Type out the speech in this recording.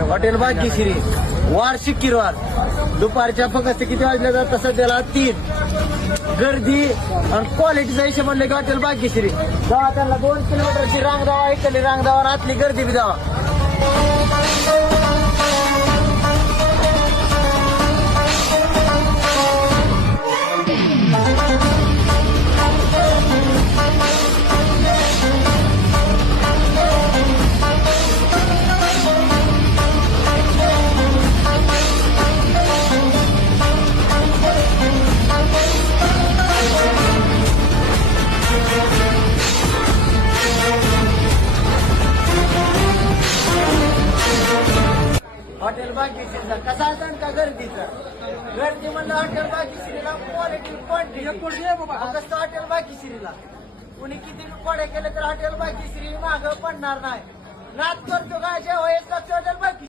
Hotel Bhagyashree वार्षिक किरवार दुपारच्या फक्त किती वाजल्या जातात सध्याला 3 गर्दी आणि क्वालिटीचा हिशोब म्हणलं की हॉटेल भाग्यश्री जावा त्यांना 2 किलोमीटरची रांग जावा इकडली रांग जावा आतली गर्दी बी जावा. हॉटेल भाग्यश्रीचा कसा असतात का गर्दीचा गर्दी म्हणलं हॉटेल भाग्यश्रीला क्वालिटी फक्त हॉटेल भाग्यश्रीला कुणी किती कोड्या केलं तर हॉटेल भाग्यश्री मागं पडणार नाही. नाच करतो का जेव्हा हॉटेल भाग्यश्री.